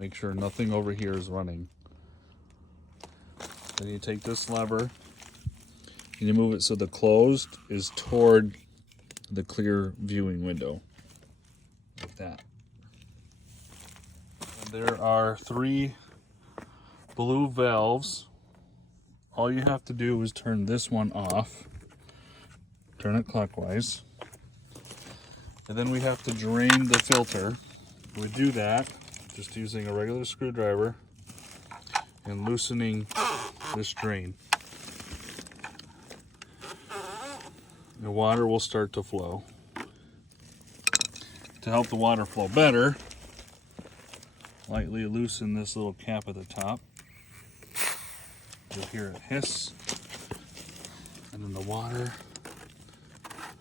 Make sure nothing over here is running. Then you take this lever and you move it so the closed is toward the clear viewing window, like that. And there are 3 blue valves. All you have to do is turn this one off, turn it clockwise, and then we have to drain the filter. We do that just using a regular screwdriver and loosening this drain. The water will start to flow. To help the water flow better, lightly loosen this little cap at the top. You'll hear it hiss, and then the water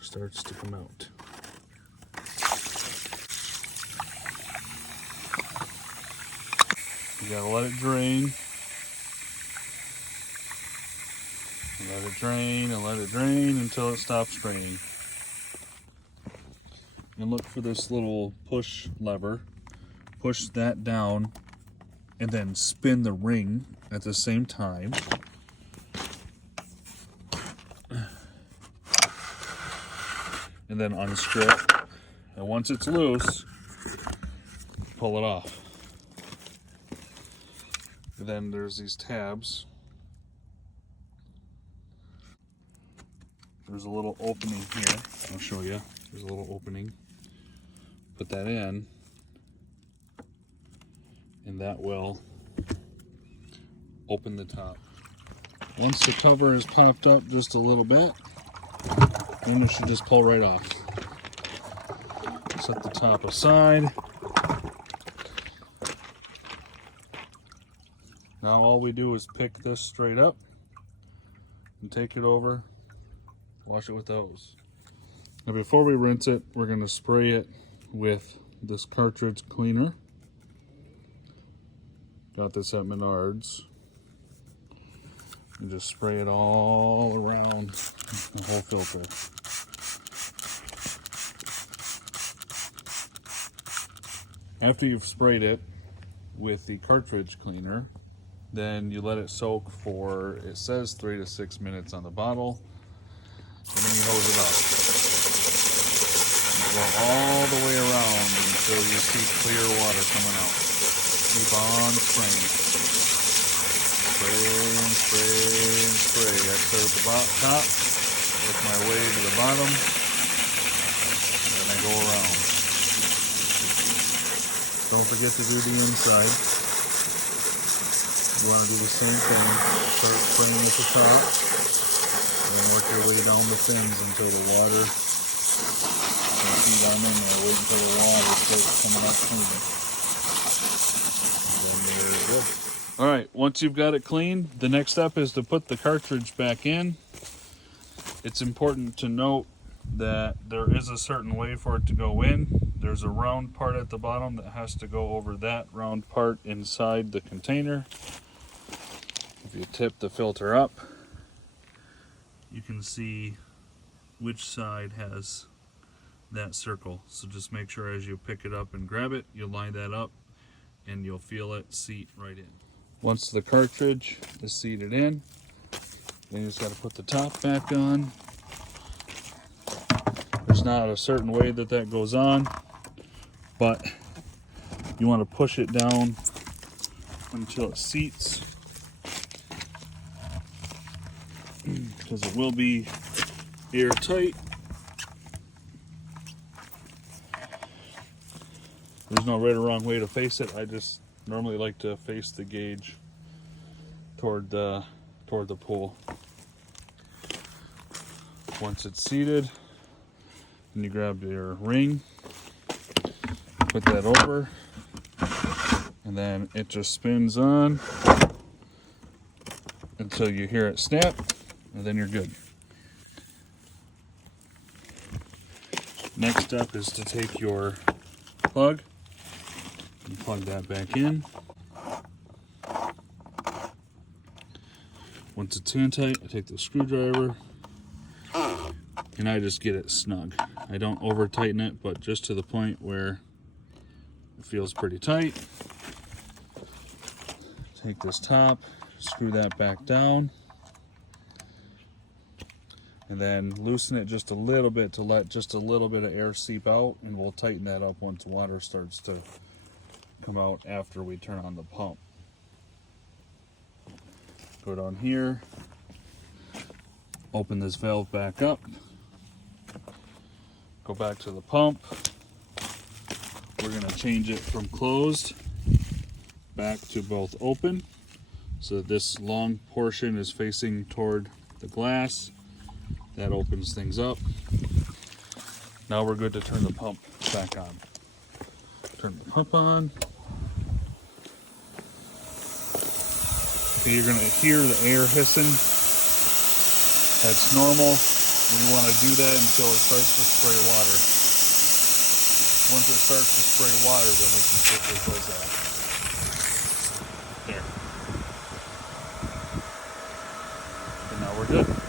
starts to come out. You gotta let it drain. Let it drain and let it drain until it stops draining. And look for this little push lever. Push that down and then spin the ring at the same time. And then unstrip. And once it's loose, pull it off. And then there's these tabs. There's a little opening here. I'll show you. There's a little opening. Put that in, and that will open the top. Once the cover is popped up just a little bit, then it should just pull right off. Set the top aside. Now all we do is pick this straight up and take it over, wash it with the hose. Now before we rinse it, we're going to spray it with this cartridge cleaner. Got this at Menards. And just spray it all around the whole filter. After you've sprayed it with the cartridge cleaner, then you let it soak for, it says 3 to 6 minutes on the bottle, and then you hose it up. You go all the way around until you see clear water coming out. Keep on spraying. Spray and spray and spray. I start at the top, work my way to the bottom, and then I go around. Don't forget to do the inside. You want to do the same thing. Start spraying at the top, and then work your way down the fins until the water, you see down in there, wait until the water starts coming up clean. And then you're good. Alright, once you've got it clean, the next step is to put the cartridge back in. It's important to note that there is a certain way for it to go in. There's a round part at the bottom that has to go over that round part inside the container. If you tip the filter up, you can see which side has that circle. So just make sure as you pick it up and grab it, you line that up and you'll feel it seat right in. Once the cartridge is seated in, then you just got to put the top back on. There's not a certain way that that goes on, but you want to push it down until it seats, because it will be airtight. There's no right or wrong way to face it. I just normally like to face the gauge toward the pool. Once it's seated, then you grab your ring, put that over, and then it just spins on until you hear it snap, and then you're good. Next step is to take your plug and plug that back in. Once it's hand tight, I take the screwdriver and I just get it snug. I don't over tighten it, but just to the point where it feels pretty tight. take this top, screw that back down, and then loosen it just a little bit to let just a little bit of air seep out, and we'll tighten that up once water starts to come out after we turn on the pump. Go down here, open this valve back up, go back to the pump. We're going to change it from closed back to both open, so that this long portion is facing toward the glass. That opens things up. Now we're good to turn the pump back on. Turn the pump on. Okay, you're going to hear the air hissing. That's normal. We want to do that until it starts to spray water. Once it starts to spray water, then we can quickly close that. There. And now we're good.